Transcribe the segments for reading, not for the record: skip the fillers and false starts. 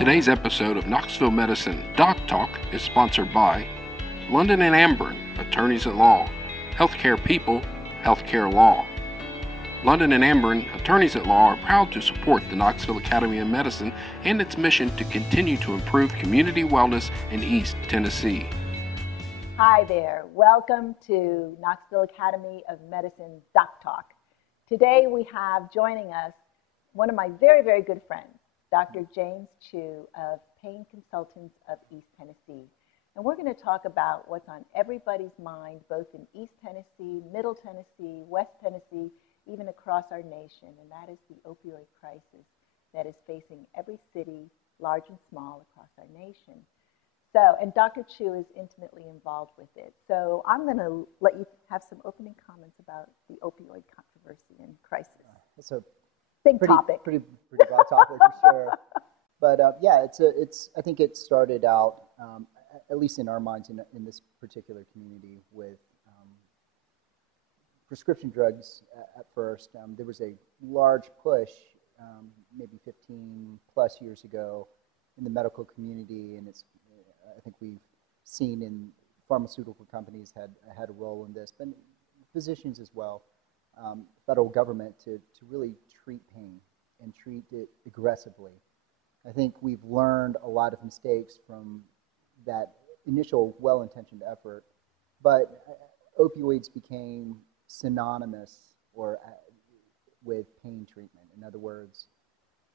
Today's episode of Knoxville Medicine Doc Talk is sponsored by London and Ambren, Attorneys at Law, Healthcare People, Healthcare Law. London and Ambren, Attorneys at Law, are proud to support the Knoxville Academy of Medicine and its mission to continue to improve community wellness in East Tennessee. Hi there. Welcome to Knoxville Academy of Medicine Doc Talk. Today we have joining us one of my very, very good friends, Dr. James Chu of Pain Consultants of East Tennessee. And we're going to talk about what's on everybody's mind, both in East Tennessee, Middle Tennessee, West Tennessee, even across our nation, and that is the opioid crisis that is facing every city, large and small, across our nation. So, and Dr. Chu is intimately involved with it. So I'm going to let you have some opening comments about the opioid controversy and crisis. It's a big topic. Pretty broad topic for sure. But yeah, I think it started out, at least in our minds, in this particular community, with prescription drugs at first. There was a large push, maybe 15 plus years ago, in the medical community, and I think we've seen in pharmaceutical companies had a role in this, but physicians as well, federal government to really treat pain and treat it aggressively. I think we've learned a lot of mistakes from that initial well-intentioned effort, but opioids became synonymous with pain treatment. In other words,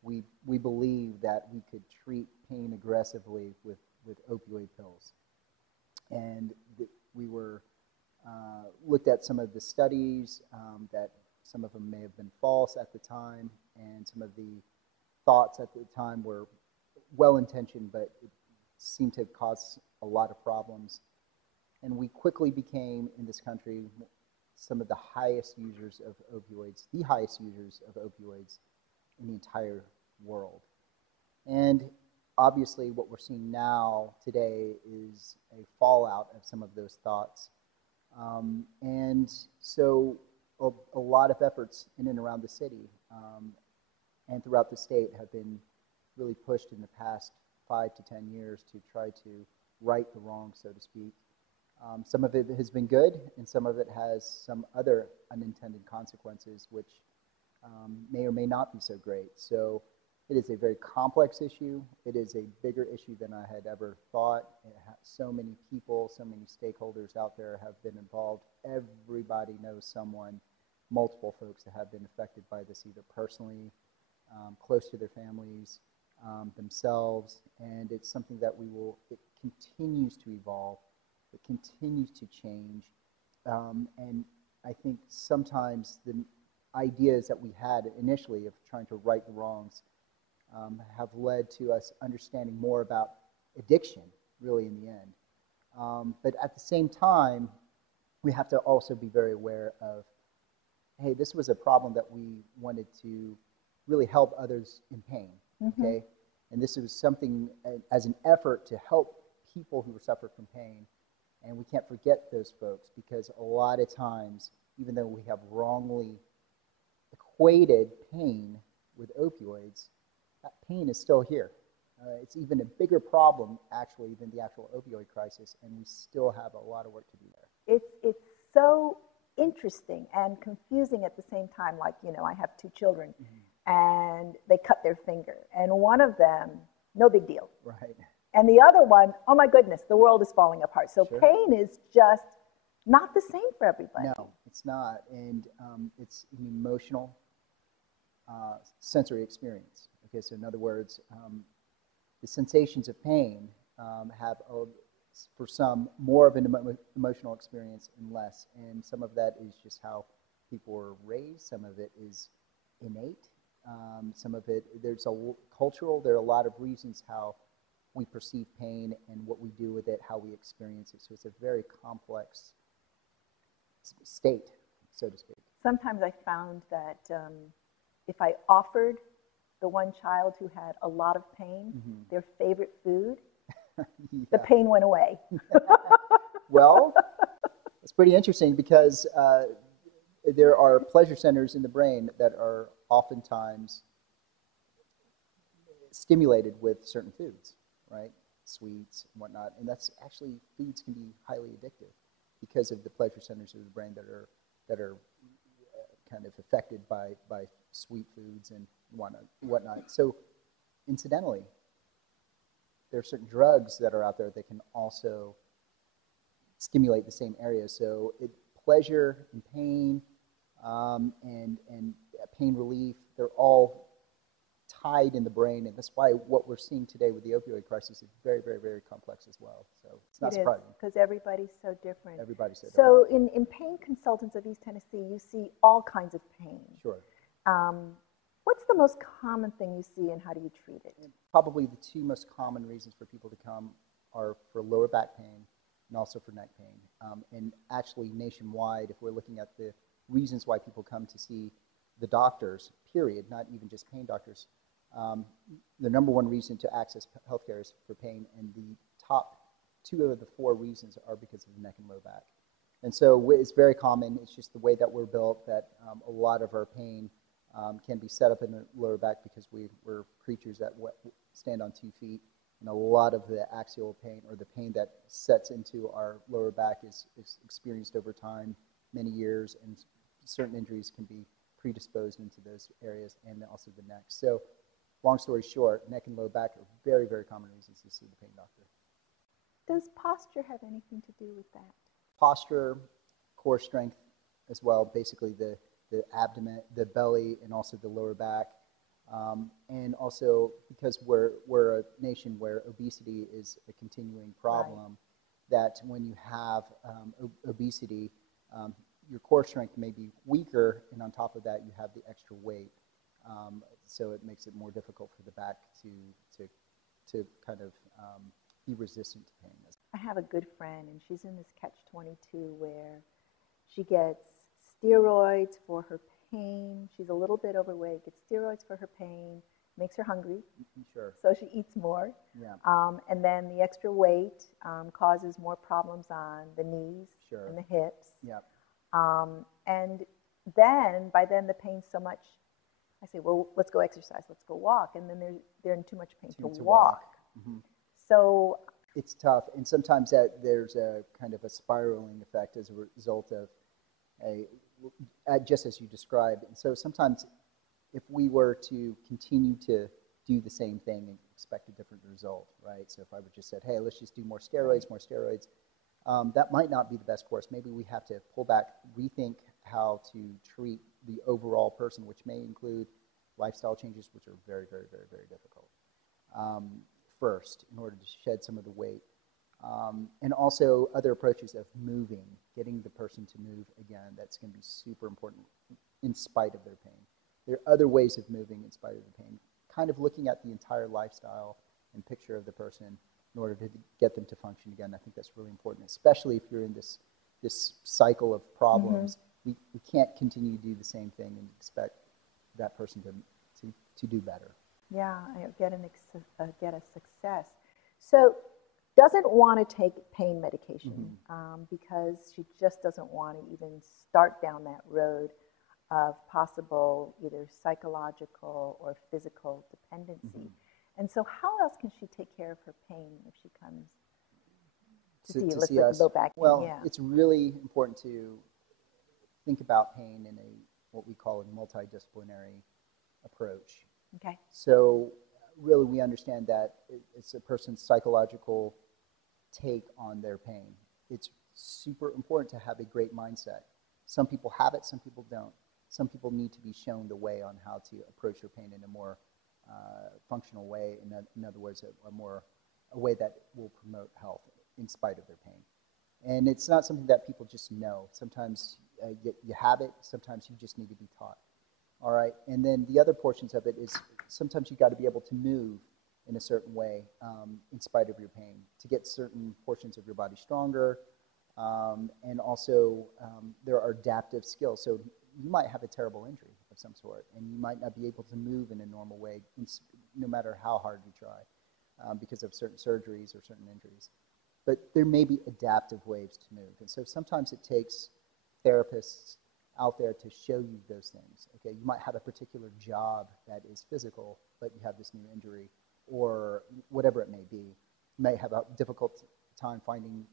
we believe that we could treat pain aggressively with opioid pills. And we were looked at some of the studies that some of them may have been false at the time, and some of the thoughts at the time were well-intentioned, but it seemed to cause a lot of problems. And we quickly became, in this country, some of the highest users of opioids, the highest users of opioids in the entire world. And obviously what we're seeing now today is a fallout of some of those thoughts. And so a lot of efforts in and around the city and throughout the state have been really pushed in the past 5 to 10 years to try to right the wrong, so to speak. Some of it has been good, and some of it has some other unintended consequences, which may or may not be so great. So it is a very complex issue. It is a bigger issue than I had ever thought. So many people, so many stakeholders out there have been involved. Everybody knows someone, multiple folks that have been affected by this, either personally, close to their families, themselves, and it's something that it continues to evolve. It continues to change, and I think sometimes the ideas that we had initially of trying to right the wrongs have led to us understanding more about addiction, really, in the end. But at the same time, we have to also be very aware of, hey, this was a problem that we wanted to really help others in pain, okay? And this was something as an effort to help people who suffer from pain. And we can't forget those folks, because a lot of times, even though we have wrongly equated pain with opioids, that pain is still here. It's even a bigger problem, actually, than the actual opioid crisis, and we still have a lot of work to do there. It's so interesting and confusing at the same time. Like, I have 2 children, and they cut their finger, and one of them, no big deal. Right. And the other one, oh my goodness, the world is falling apart. So Sure. Pain is just not the same for everybody. No, it's not. And it's an emotional, sensory experience. Okay, so in other words, the sensations of pain have, for some, more of an emotional experience and less. And some of that is just how people were raised. Some of it is innate. Some of it, there are a lot of reasons how we perceive pain and what we do with it, how we experience it. So it's a very complex state, so to speak. Sometimes I found that if I offered the one child who had a lot of pain their favorite food, the pain went away. Well, it's pretty interesting, because there are pleasure centers in the brain that are oftentimes stimulated with certain foods, right? Sweets and whatnot. And that's actually, foods can be highly addictive because of the pleasure centers of the brain that are kind of affected by sweet foods and whatnot. So incidentally, there are certain drugs that are out there that can also stimulate the same area. So pleasure and pain and pain relief, they're all tied in the brain, and that's why what we're seeing today with the opioid crisis is very, very, very complex as well. So it's not surprising. Because everybody's so different. Everybody's so different. So in Pain Consultants of East Tennessee, you see all kinds of pain. Sure. What's the most common thing you see, and how do you treat it? Probably the two most common reasons for people to come are for lower back pain and also for neck pain. And actually nationwide, if we're looking at the reasons why people come to see the doctors, period, not even just pain doctors, the number one reason to access healthcare is for pain, and the top two of the four reasons are because of the neck and low back. And so it's very common. It's just the way that we're built that a lot of our pain can be set up in the lower back because we're creatures that stand on 2 feet, and a lot of the axial pain or the pain that sets into our lower back is experienced over time, many years, and certain injuries can be predisposed into those areas and also the neck. So long story short, neck and low back are very, very common reasons to see the pain doctor. Does posture have anything to do with that? Posture, core strength as well, basically the abdomen, the belly, and also the lower back. And also because we're a nation where obesity is a continuing problem, that when you have obesity, your core strength may be weaker, and on top of that, you have the extra weight. So it makes it more difficult for the back to kind of be resistant to pain. I have a good friend, and she's in this catch-22 where she gets steroids for her pain. She's a little bit overweight, gets steroids for her pain, makes her hungry. Sure. So she eats more. Yeah. And then the extra weight causes more problems on the knees Sure. and the hips. Yeah. And then, by then, the pain's so much, I say, well, let's go exercise, let's go walk. And then they're in too much pain to walk. Mm-hmm. So it's tough. And sometimes there's a kind of a spiraling effect as a result of just as you described. And so sometimes if we were to continue to do the same thing and expect a different result, right? So if I would just said, hey, let's just do more steroids, that might not be the best course. Maybe we have to pull back, rethink how to treat the overall person, which may include lifestyle changes, which are very, very, very, very difficult, first, in order to shed some of the weight. And also other approaches of moving, getting the person to move again. That's going to be super important in spite of their pain. There are other ways of moving in spite of the pain. Kind of looking at the entire lifestyle and picture of the person in order to get them to function again. I think that's really important, especially if you're in this cycle of problems. Mm-hmm. We can't continue to do the same thing and expect that person to do better. Yeah, get a success. So doesn't want to take pain medication because she just doesn't want to even start down that road of possible either psychological or physical dependency. And so how else can she take care of her pain if she comes to see you? Let's say low back pain. Well, it's really important to think about pain in what we call a multidisciplinary approach. Okay. So really we understand that it's a person's psychological take on their pain. It's super important to have a great mindset. Some people have it, some people don't. Some people need to be shown the way on how to approach their pain in a more functional way, in other words, a way that will promote health in spite of their pain. And it's not something that people just know. Sometimes you have it, sometimes you just need to be taught. All right, and then the other portions of it is sometimes you got to be able to move in a certain way in spite of your pain to get certain portions of your body stronger, and also there are adaptive skills. So you might have a terrible injury of some sort, and you might not be able to move in a normal way, no matter how hard you try, because of certain surgeries or certain injuries. But there may be adaptive ways to move, and so sometimes it takes therapists out there to show you those things. Okay, you might have a particular job that is physical, but you have this new injury, or whatever it may be. You may have a difficult time finding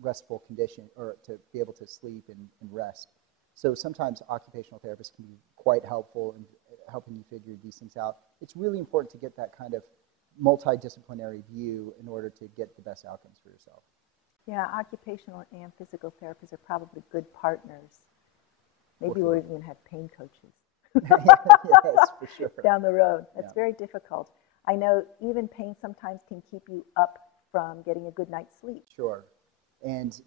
restful condition, or to be able to sleep and rest. So sometimes occupational therapists can be quite helpful in helping you figure these things out. It's really important to get that kind of multidisciplinary view in order to get the best outcomes for yourself. Yeah, occupational and physical therapists are probably good partners. Maybe For we'll sure. even have pain coaches Yes, for sure. down the road. That's Yeah. very difficult. I know even pain sometimes can keep you up from getting a good night's sleep. Sure, and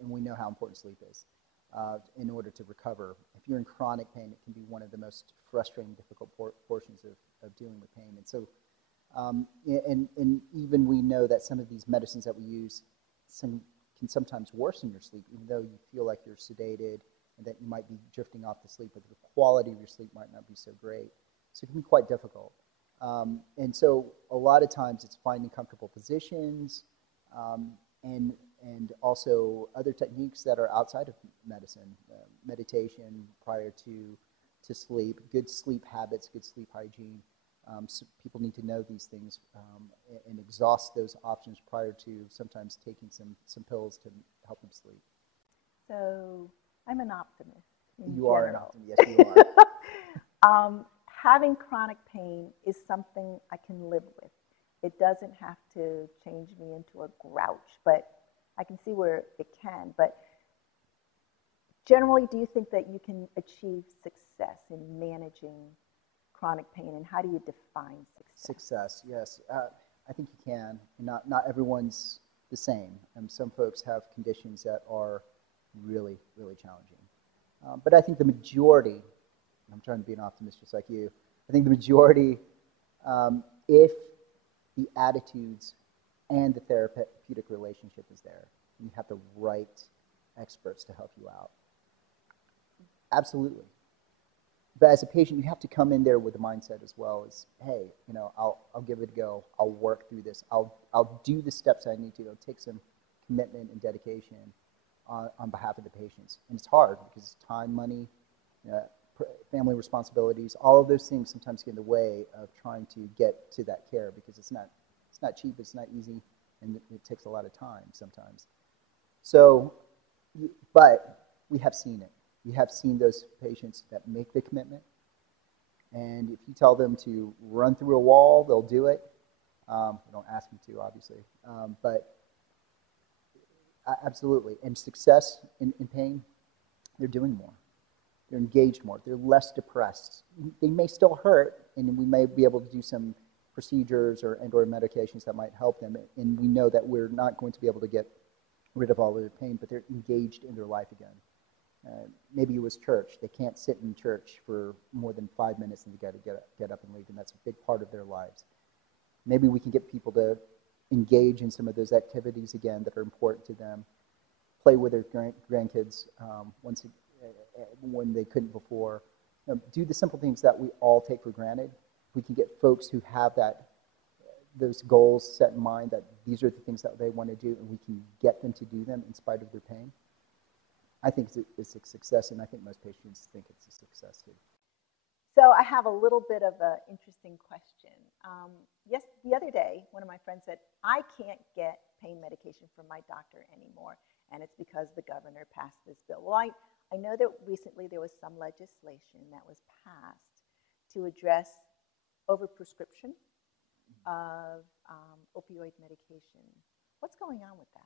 we know how important sleep is in order to recover. If you're in chronic pain, it can be one of the most frustrating, difficult portions of dealing with pain. And so, and even we know that some of these medicines that we use can sometimes worsen your sleep, even though you feel like you're sedated and that you might be drifting off to sleep, but the quality of your sleep might not be so great. So it can be quite difficult. And so a lot of times it's finding comfortable positions and also other techniques that are outside of medicine, meditation prior to sleep, good sleep habits, good sleep hygiene. So people need to know these things and exhaust those options prior to sometimes taking some pills to help them sleep. So I'm an optimist in You are an general. optimist, yes you are. Having chronic pain is something I can live with. It doesn't have to change me into a grouch, but I can see where it can. But generally, do you think that you can achieve success in managing chronic pain, and how do you define success? Success, yes. I think you can. Not everyone's the same. Some folks have conditions that are really, really challenging. But I think the majority, I'm trying to be an optimist just like you, I think the majority, if the attitudes and the therapeutic relationship is there, and you have the right experts to help you out. Absolutely. But as a patient, you have to come in there with the mindset as well as, hey, I'll give it a go. I'll work through this. I'll do the steps I need to. It'll take some commitment and dedication on behalf of the patients. And it's hard because time, money, family responsibilities, all of those things sometimes get in the way of trying to get to that care because it's not cheap, it's not easy, and it takes a lot of time sometimes. So, but we have seen it. We have seen those patients that make the commitment, and if you tell them to run through a wall, they'll do it. Don't ask them to, obviously, but absolutely. And success in pain, they're doing more. They're engaged more. They're less depressed. They may still hurt, and we may be able to do some procedures or medications that might help them. And we know that we're not going to be able to get rid of all of their pain, but they're engaged in their life again. Maybe it was church. They can't sit in church for more than 5 minutes, and they got to get up and leave, and that's a big part of their lives. Maybe we can get people to engage in some of those activities again that are important to them. Play with their grandkids when they couldn't before. Do the simple things that we all take for granted. We can get folks who have those goals set in mind, that these are the things that they want to do, and we can get them to do them in spite of their pain. I think it's a success, and I think most patients think it's a success too. So I have a little bit of an interesting question. Yes, the other day, one of my friends said, I can't get pain medication from my doctor anymore, and it's because the governor passed this bill. Well, I know that recently there was some legislation that was passed to address overprescription of opioid medication. What's going on with that?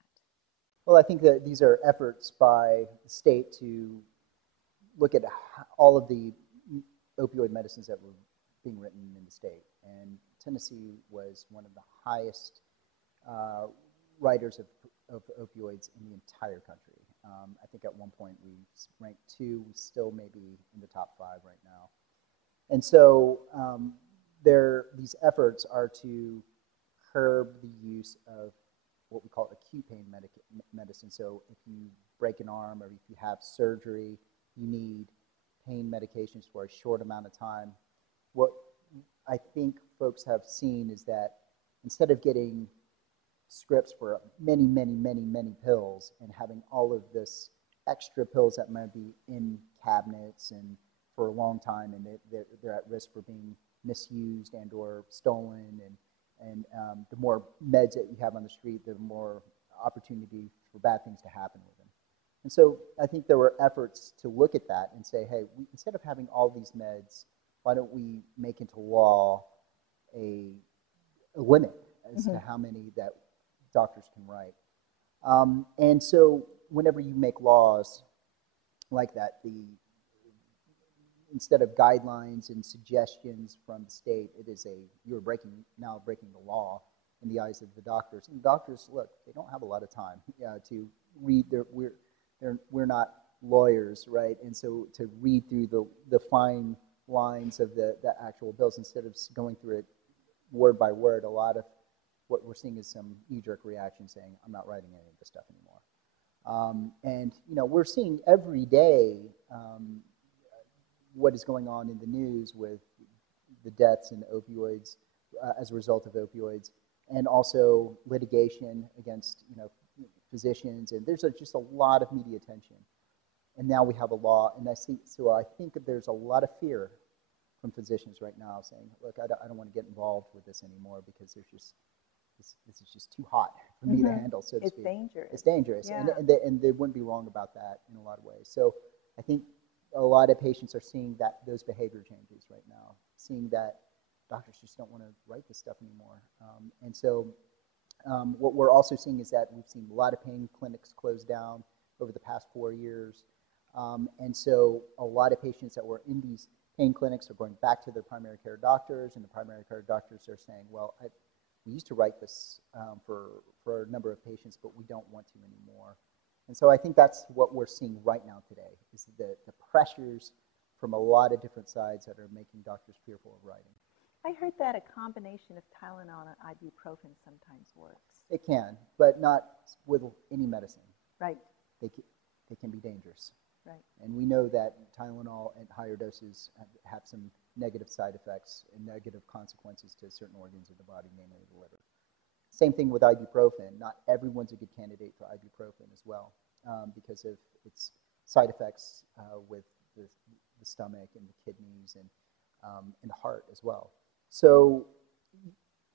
Well, I think that these are efforts by the state to look at all of the opioid medicines that were being written in the state. And Tennessee was one of the highest writers of opioids in the entire country. I think at one point we ranked 2. We still may be in the top 5 right now. And so these efforts are to curb the use of what we call acute pain medicine. So if you break an arm or if you have surgery, you need pain medications for a short amount of time. What I think folks have seen is that instead of getting scripts for many pills and having all of this extra pills that might be in cabinets and for a long time, and they're at risk for being misused and or stolen, and the more meds that you have on the street, the more opportunity for bad things to happen with them. And so I think there were efforts to look at that and say, hey, instead of having all these meds, why don't we make into law a limit as to how many that doctors can write? And so whenever you make laws like that, instead of guidelines and suggestions from the state, it is you're now breaking the law in the eyes of the doctors. And doctors, look, they don't have a lot of time to read we're not lawyers, right? And so to read through the fine lines of the actual bills instead of going through it word by word, a lot of what we're seeing is some knee-jerk reaction saying, I'm not writing any of this stuff anymore. And we're seeing every day what is going on in the news with the deaths and opioids as a result of opioids, and also litigation against physicians, and there's just a lot of media attention. And now we have a law, and I think that there's a lot of fear from physicians right now saying, look, I don't want to get involved with this anymore because this is just too hot for me to handle, so to speak. It's dangerous. It's dangerous, yeah. and they wouldn't be wrong about that in a lot of ways. So I think a lot of patients are seeing those behavior changes right now, seeing that doctors just don't want to write this stuff anymore. And so what we're also seeing is that we've seen a lot of pain clinics close down over the past 4 years. And so a lot of patients that were in these pain clinics are going back to their primary care doctors, and the primary care doctors are saying, well, we used to write this for a number of patients, but we don't want to anymore. And so I think that's what we're seeing right now today, is the pressures from a lot of different sides that are making doctors fearful of writing. I heard that a combination of Tylenol and ibuprofen sometimes works. It can, but not with any medicine. Right. They can be dangerous. Right. And we know that Tylenol at higher doses have some negative side effects and negative consequences to certain organs of the body, namely the liver. Same thing with ibuprofen. Not everyone's a good candidate for ibuprofen as well because of its side effects with the stomach and the kidneys and the heart as well. So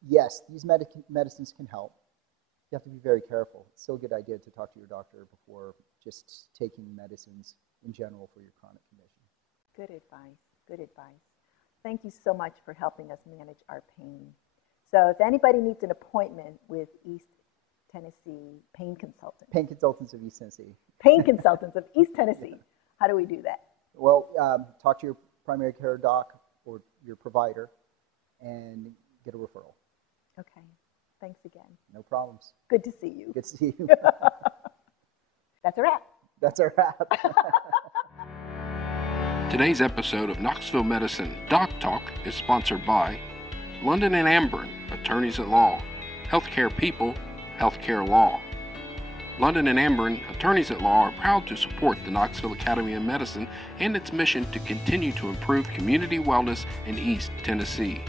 yes, these medicines can help. You have to be very careful. It's still a good idea to talk to your doctor before just taking medicines in general for your chronic condition. Good advice. Good advice. Thank you so much for helping us manage our pain. So if anybody needs an appointment with East Tennessee Pain Consultants. Pain Consultants of East Tennessee. Pain Consultants of East Tennessee. How do we do that? Well, talk to your primary care doc or your provider and get a referral. Okay. Thanks again. No problems. Good to see you. Good to see you. That's a wrap. That's a wrap. Today's episode of Knoxville Medicine Doc Talk is sponsored by London and Amburn, attorneys at law, healthcare people, healthcare law. London and Amburn, attorneys at law, are proud to support the Knoxville Academy of Medicine and its mission to continue to improve community wellness in East Tennessee.